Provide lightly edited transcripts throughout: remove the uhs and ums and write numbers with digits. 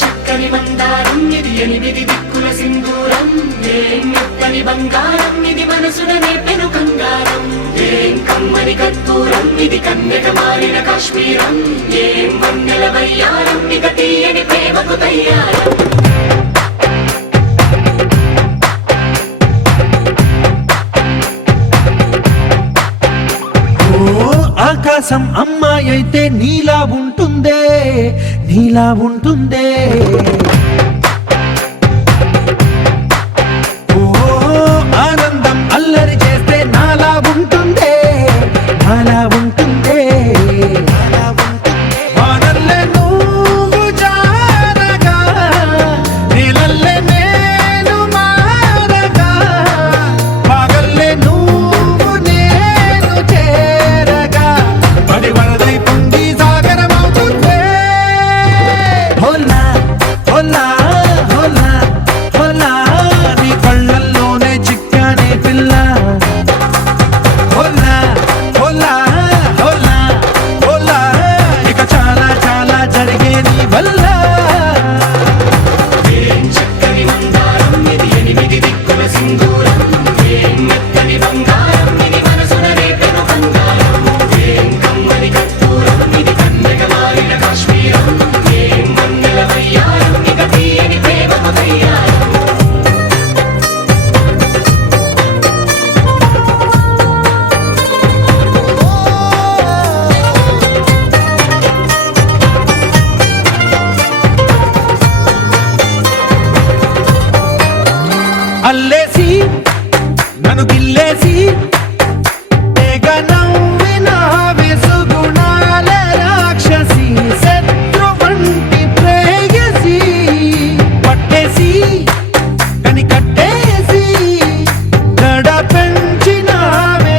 చక్కని మందారం ఇది ఎనిమిది దిక్కుల సింధూరం ఏం మెత్తని బంగారం ఇది మనసుననే పెను కంగారం ఏం కమ్మని కర్పూరం ఇది కన్యక మారిన కాశ్మీరం ఏం వన్నెల వయ్యారం ఇక తీయని ప్రేమకు తయ్యారం ఆకాశం అమ్మాయి అయితే నీలా ఉంటుందే నీలా ఉంటుందే ఓ ఆనందం అల్లరి చేస్తే నాలా ఉంటుందే నాలా ఉంటుందే వానల్లే నువ్వు జారగా నీలల్లే నేను మారగా పగల్లే నువ్వు నేను చేరగా పడి వరదై పొంగి సాగరమవుతుందే హోలా హోలా హోలా హోలా నీ కళ్ళల్లోనే చిక్కానే పిల్ల హోలా హోలా హోలా హోలా ఇక చాలా చాలా జరిగే నీ వల్ల చక్కని మందారం ఇది ఎనిమిది దిక్కుల సింధూరం ఏం మెత్తని బంగారం ఇది మనసుననే పెను కంగారం ఏం కమ్మని కర్పూరం ఇది కన్యక మారిన కాశ్మీరం ఏం వన్నెల వయ్యారం ఇక తీయని ప్రేమకు తయ్యారం అల్లేసి నన్ను గిల్లేసి తెగ నవ్విన విసుగుణాల రాక్షసి శత్రు వంటి ప్రేయసి పట్టేసి కని కట్టేసి గడ పెంచిన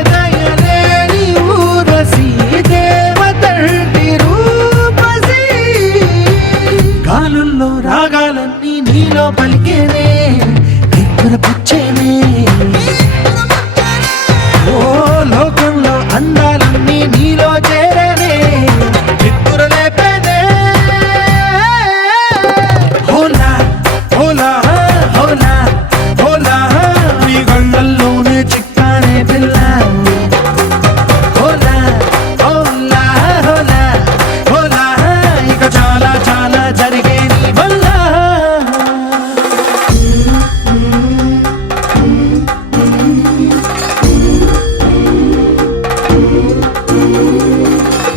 దయలేని ఊరసి దేవతంటి రూపసి గాలుల్లో రాగాలన్నీ నీలో పలికేనే పుచ్చేనే ఓ లోకంలో అందాలన్నీ నీలో చేరేనే చిత్తురలేపేనే హోలా హోలా హోలా హోలా నీ కళ్ళల్లోనే చిక్కానే పిల్ల హోలా హోలా హోలా హోలా ఇక చాలా చాలా జరిగే నీ వల్ల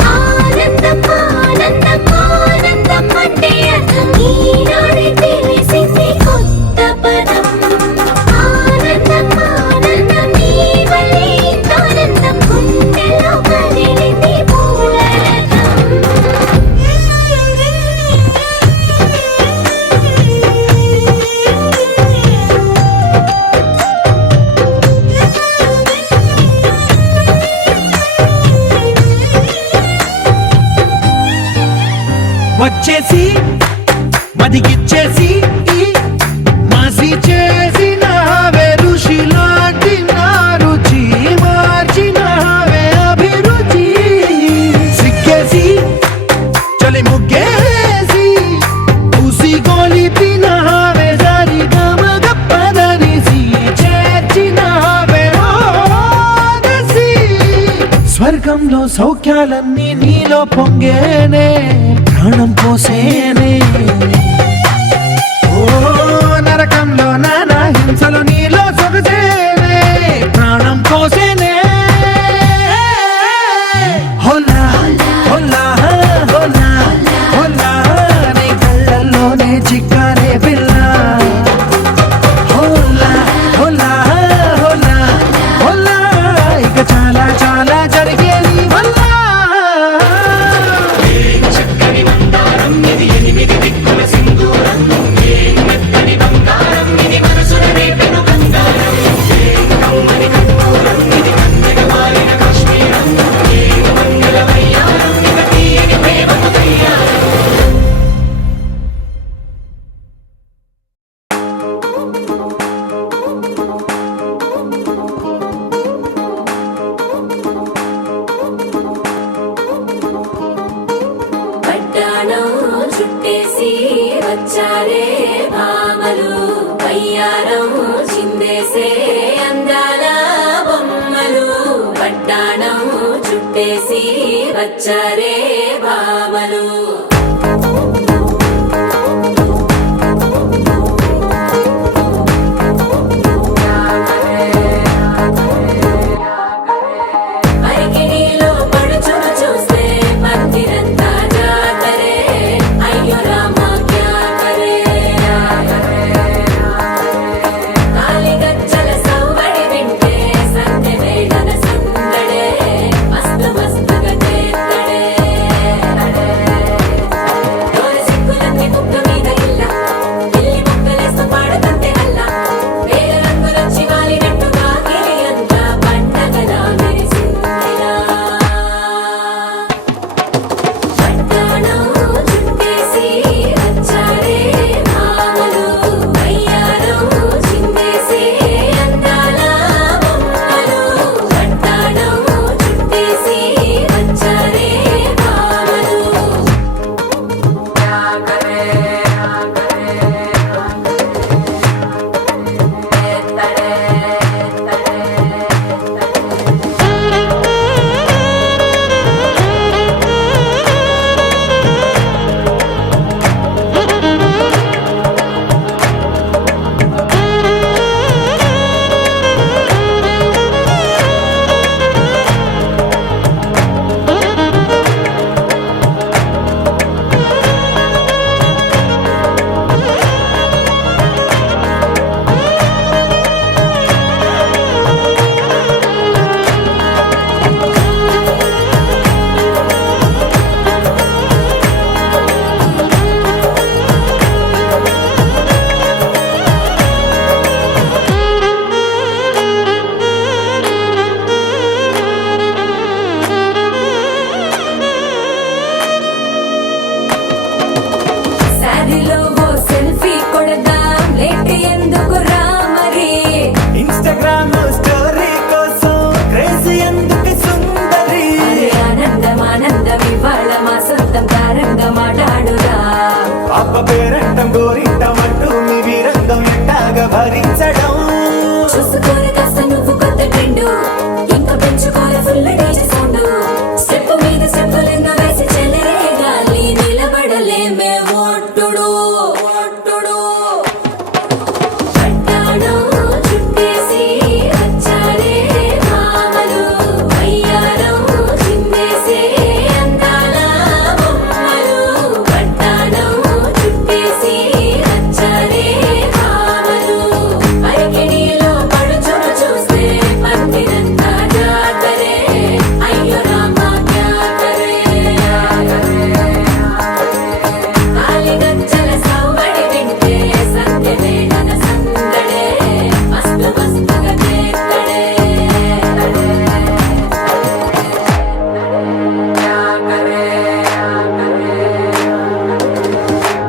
ఆనందం ఆనందం ఆనందం అంటే అర్థం ఈనాడే తెలిసింది కొత్త పదం ఆనందం ఆనందం నీ వల్లే ఇంత ఆనందం గుండెలో కదిలింది వచ్చేసి మదిగిచ్చేసి మాసి చేసినావే ఋషిలాంటి నా రుచి మార్చినావే అభిరుచి సిగ్గేసి చలి ముగ్గేసి పూసి గోలిపినావే సరి గమగ పదనిసి చేర్చినావే ఓదసి స్వర్గంలో సౌఖ్యాలన్నీ నీలో పొంగేనే ప్రాణం పోసేనే ఓ నరకంలో నానా హింసలు నీలో సొగసేనే ప్రాణం పోసేనే హోలా హోలా హోలా హోలా నీ కళ్ళల్లోనే చిక్కానే పిల్ల హోలా హోలా హోలా హోలా ఇక చాలా చాలా జరిగే నీ వల్ల చక్కని మందారం ఇది ఎనిమిది దిక్కుల వచ్చారే భామలు వయ్యారం చిందేసే అందాల బొమ్మలు పట్టాణం చుట్టేసి వచ్చారే భామలు అరికిణీలో పడుచును చూస్తే పందిరంతా జాతరే అయ్యో రామా క్యా కరే కాలిగజ్జల సవ్వడి వింటే సందె వేళన సందడే మస్తు మస్తుగా చేత్తడే డోలు సిక్కులన్నీ కుక్క మీద ఇల్ల పిల్లి ముక్కలేస్తూ పాడుతంతే అల్ల వేల రంగులొచ్చి వాలినట్టుగా గిరియంతా పండగలా మెరిసిందిలా పట్టాణం చుట్టేసి వచ్చారే భామలు వయ్యారం చిందేసే అందాల బొమ్మలు పట్టాణం చుట్టేసి వచ్చారే భామలు శారీలో ఓ సెల్ఫీ కొడదాం లేట్ ఎందుకు రా మరి ఇన్స్టాగ్రామ్ స్టోరీ కోసం క్రేజీ ఎందుకు సుందరి అరే ఆనందం ఆనందం ఇవాళ మా సొంతం తారంగా మాట్లాడురా అప్ప పేరంటం గోరింటం అంటూ మీ వీరంగం ఎట్టాగా భరించడం చూసుకోరు కాస్త నువ్వు కొత్త ట్రెండ్ ఇంకా పెంచుకోరు ఫుల్ డీజే సౌండ్ స్టెప్ మీద స్టెప్పులెన్నో వేసి చెలరే గాలి నిలబడలేమే ఒట్టుడు పట్టాణం చుట్టేసి వచ్చారే భామలు వయ్యారం చిందేసే అందాల బొమ్మలు పట్టాణం చుట్టేసి వచ్చారే భామలు అరికిణీలో పడుచును చూస్తే పందిరంతా జాతరే అయ్యో రామా క్యా కరే కాలిగజ్జల సవ్వడి వింటే సంధ్య వేళన సందడే మస్తు మస్తుగా చేత్తడే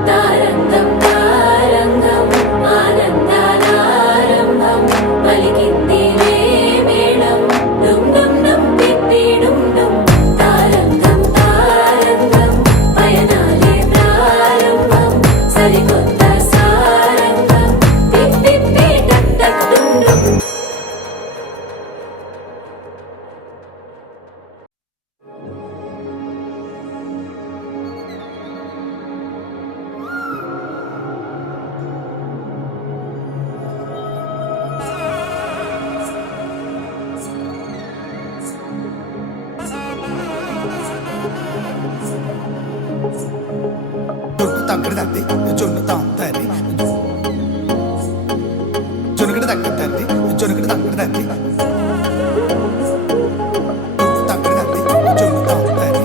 తారంగం తారంగం ఆనందానారంభం పలికింది రే మేళం డుమ్ డుమ్ డుమ్ పిప్పి డుమ్ డుమ్ తారంగం తారంగం పయనాలే ప్రారంభం సరికొత్త సారంగం పిప్పి టక్ టక్ డుమ్ డుమ్ జొన్ను తక్కడి తద్ది జొన్ను తాంతరి జొనుకడి తక్కడి తద్ది జొనుకడి తక్కడి తద్ది తక్కడి తద్ది జొన్ను తాంతరి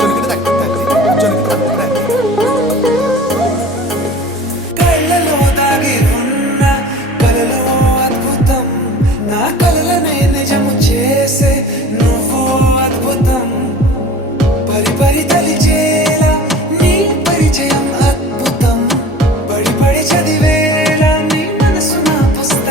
జొనుకడి తక్కడి తద్ది జొనుకడి తక్కడి తద్ది కళ్ళలో దాగి ఉన్న కలలో అద్భుతం నా కలలనే నిజము చేసే నువ్వు అద్భుతం పరి పరి తలిచేలా నీ పరిచయం అద్భుతం పడి పడి చదివేలా నీ మనసు నా పుస్తకం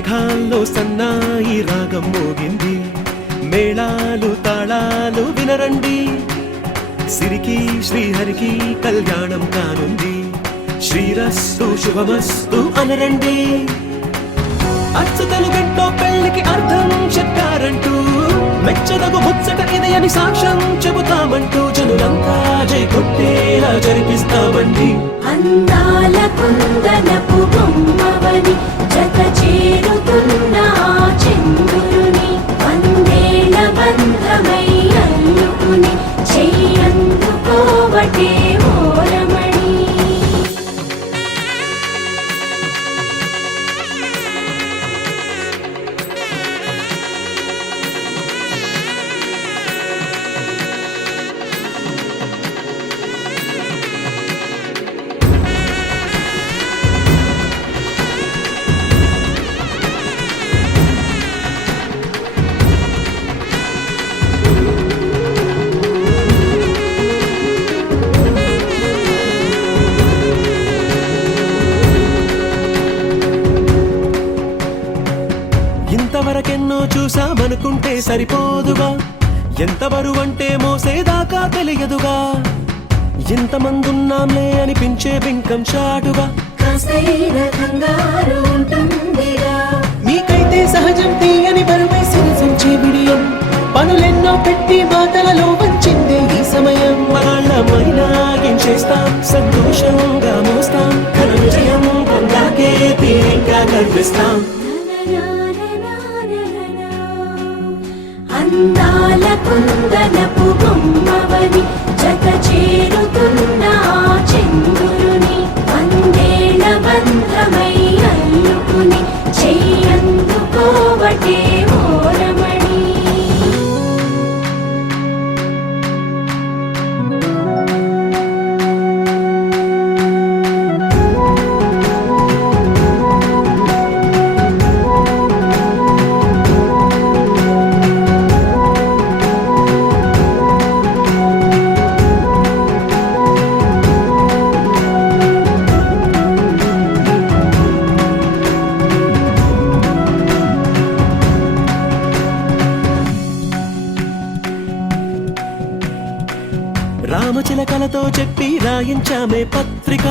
మేఘాల్లో సన్నాయి రాగం మోగింది, మేళాలు తాళాలు వినరండి, సిరికి శ్రీహరికి కళ్యాణం కానుంది, శ్రీరస్తు శుభమస్తు అనరండి. అచ్చతలు గంటో పెళ్లికి అర్థం చెప్పారంటూ, మెచ్చదగు ముచ్చట ఇది అని సాక్ష్యం చెబుతామంటూ, జనులంతా జై కొట్టేలా జరిపిస్తామండి. అందాల కుందనపు బొమ్మవని జత చేరుతున్న ఆ చంద్రుని, వందేళ్ల బంధమై అల్లుకుని చెయ్యందుకోవటే ఓరమణి. ఇంతవరకెన్నో చూసామనుకుంటే సరిపోదుగా, ఎంత బరువంటే మోసేదాకా తెలియదుగా, ఇంతమందున్నాంలే అనిపించే బింకం చాటుగా, కాస్తైన కంగారు ఉంటుందిగా. మీకైతే సహజం తీయని బరువై సిరిసంచే బిడియం, పనులెన్నో పెట్టి మాటలలో వంచిందే ఈ సమయం. వాళ్ళమైనా ఏం చేస్తాం, సంతోషంగా మోస్తాం, ఘన విజయం పొందాకే తీరిగ్గా గర్విస్తాం. అందాల కుందనపు బొమ్మవని జత చేరుతున్న ఆ చంద్రుని, వందేళ్ల బంధమై అల్లుకుని చెయ్యందుకోవటే ఓరమణి. రామచిలకలతో చెప్పి రాయించామే పత్రిక,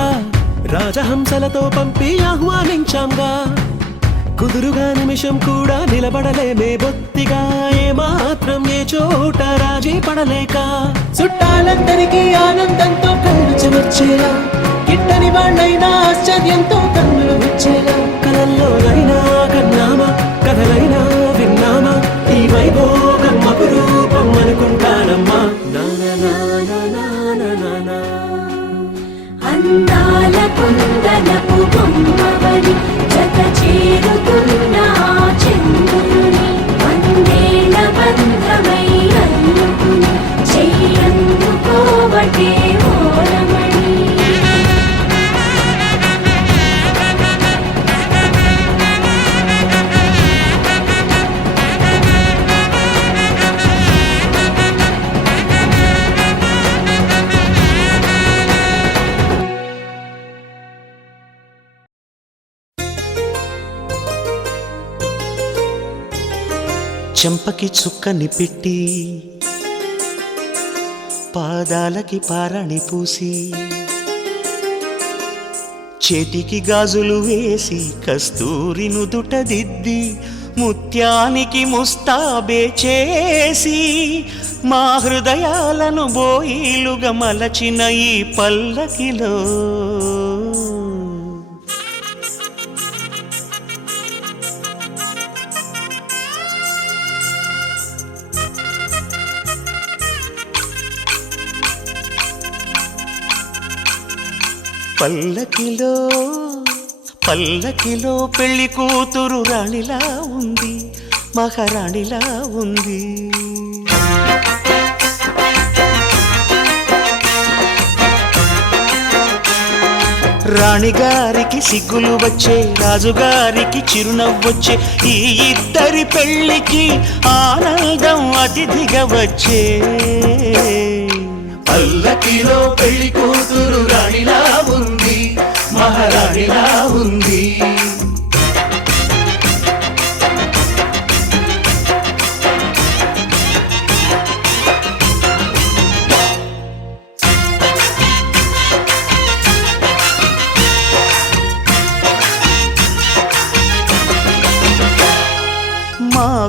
రాజహంసలతో పంపి ఆహ్వానించాంగా, కుదురుగా నిమిషం కూడా నిలబడలేమే బొత్తిగా, ఏమాత్రం ఏ చోట రాజీ పడలేక, చుట్టాలందరికీ ఆనందంతో కళ్ళు చెమర్చేలా, గిట్టని వాళ్ళైనా ఆశ్చర్యంతో కన్నులు వచ్చేలా, కలల్లోనైనా కన్నామా, కథలైనా విన్నామా, ఈ వైభోగం అపురూపం అనుకుంటానమ్మా. అందాల కుందనపు బొమ్మవని జత చేరుతున్న ఆ చంద్రుని, వందేళ్ల బంధమై అల్లుకుని చెయ్యందుకోవటే ఓరమణి. చెంపకి చుక్కని పెట్టి, పాదాలకి పారాణి పూసి, చేతికి గాజులు వేసి, కస్తూరి నుదుట దిద్ది, ముత్యానికి ముస్తాబే చేసి, మా హృదయాలను బోయిలుగా మలచిన ఈ పల్లకిలో పల్లకిలో పల్లకిలో పెళ్లి కూతురు రాణిలా ఉంది, మహారాణిలా ఉంది. రాణిగారికి సిగ్గులు వచ్చే, రాజుగారికి చిరునవ్వొచ్చే, ఈ ఇద్దరి పెళ్లికి ఆనందం అతిథిగా వచ్చే. పల్లకిలో పెళ్లి కూతురు రాణిలా ఉంది, మహారాణిలా ఉంది.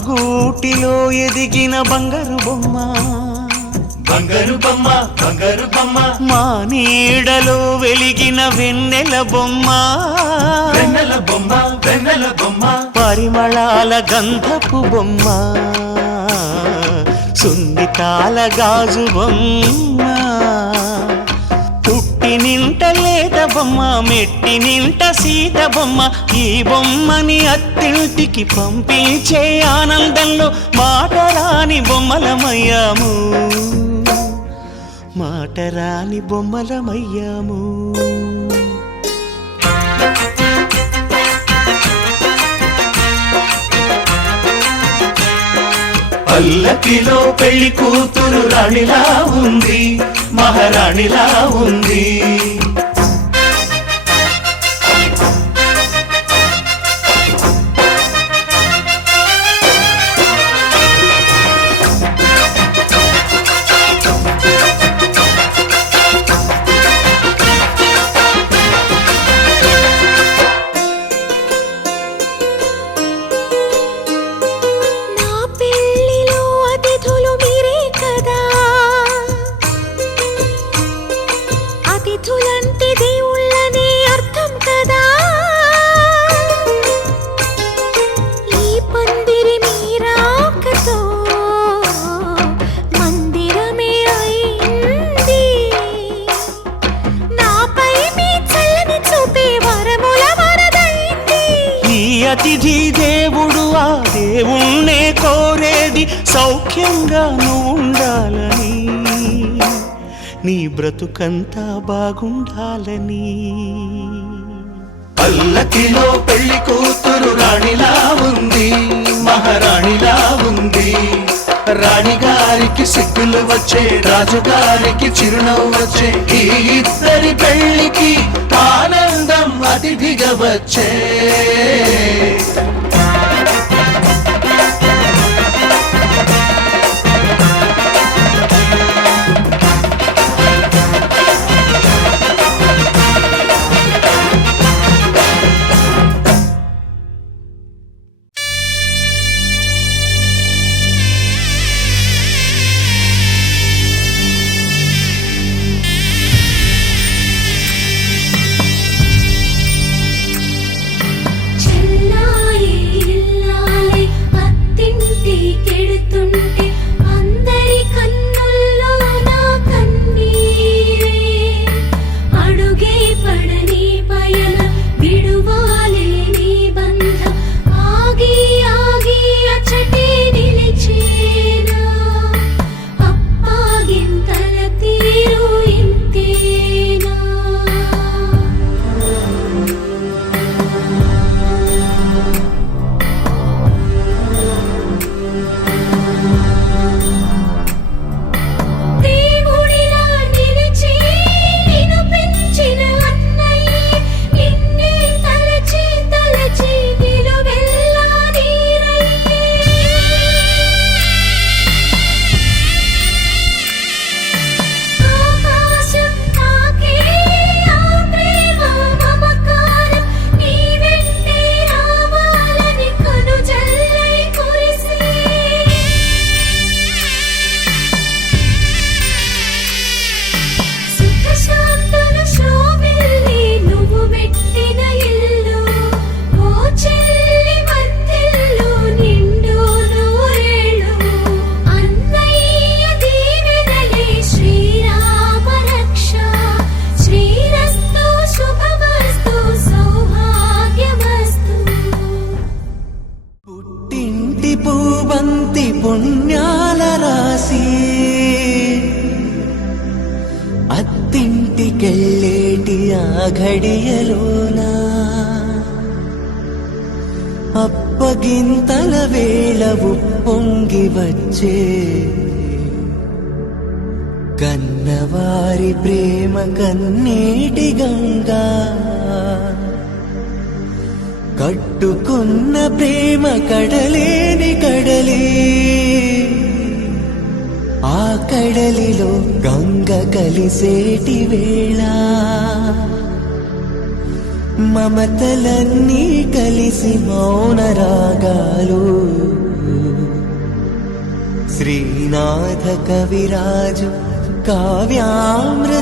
గూటిలో ఎదిగిన బంగారు బొమ్మ, బంగారు బొమ్మ బంగారు బొమ్మ, మా నీడలో వెలిగిన వెన్నెల బొమ్మ, వెన్నెల బొమ్మ వెన్నెల బొమ్మ, పరిమళాల గంధపు బొమ్మ, సున్నితాల గాజు బొమ్మ, పుట్టి నింట లేత బొమ్మ, మెట్టి నింట సీత బొమ్మ. ఈ బొమ్మని అత్తింటికి పంపించే ఆనందంలో మాటరాని బొమ్మలమయ్యాము, మాటరాని బొమ్మలమయ్యాము. పల్లకిలో పెళ్లి కూతురు రాణిలా ఉంది, మహారాణిలా ఉంది. అతిథి దేవుడు ఆ దేవుణ్ణే కోరేది సౌఖ్యంగా నువ్వు ఉండాలని, నీ బ్రతుకంతా బాగుండాలని. పల్లకిలో పెళ్లి కూతురు రాణిలా ఉంది, మహారాణిలా ఉంది. రాణిగారికి సిగ్గులు వచ్చే, రాజుగారికి చిరునవ్వు వచ్చే, ఈ ఇద్దరి పెళ్లికి ఆనందం అతిథిగా వచ్చే. అత్తింటికెళ్ళేటి ఆ ఘడియలోనా అప్పగింతల వేళ ఉప్పొంగి వచ్చే కన్నవారి ప్రేమ కన్నీటి గంగా కట్టుకున్న ప్రేమ కడలేని కడలే ఆ కడలిలో గంగ కలిసేటి వేళ మమతలన్నీ కలిసి మౌన రాగాలు శ్రీనాథ కవిరాజు కావ్యామృతాలు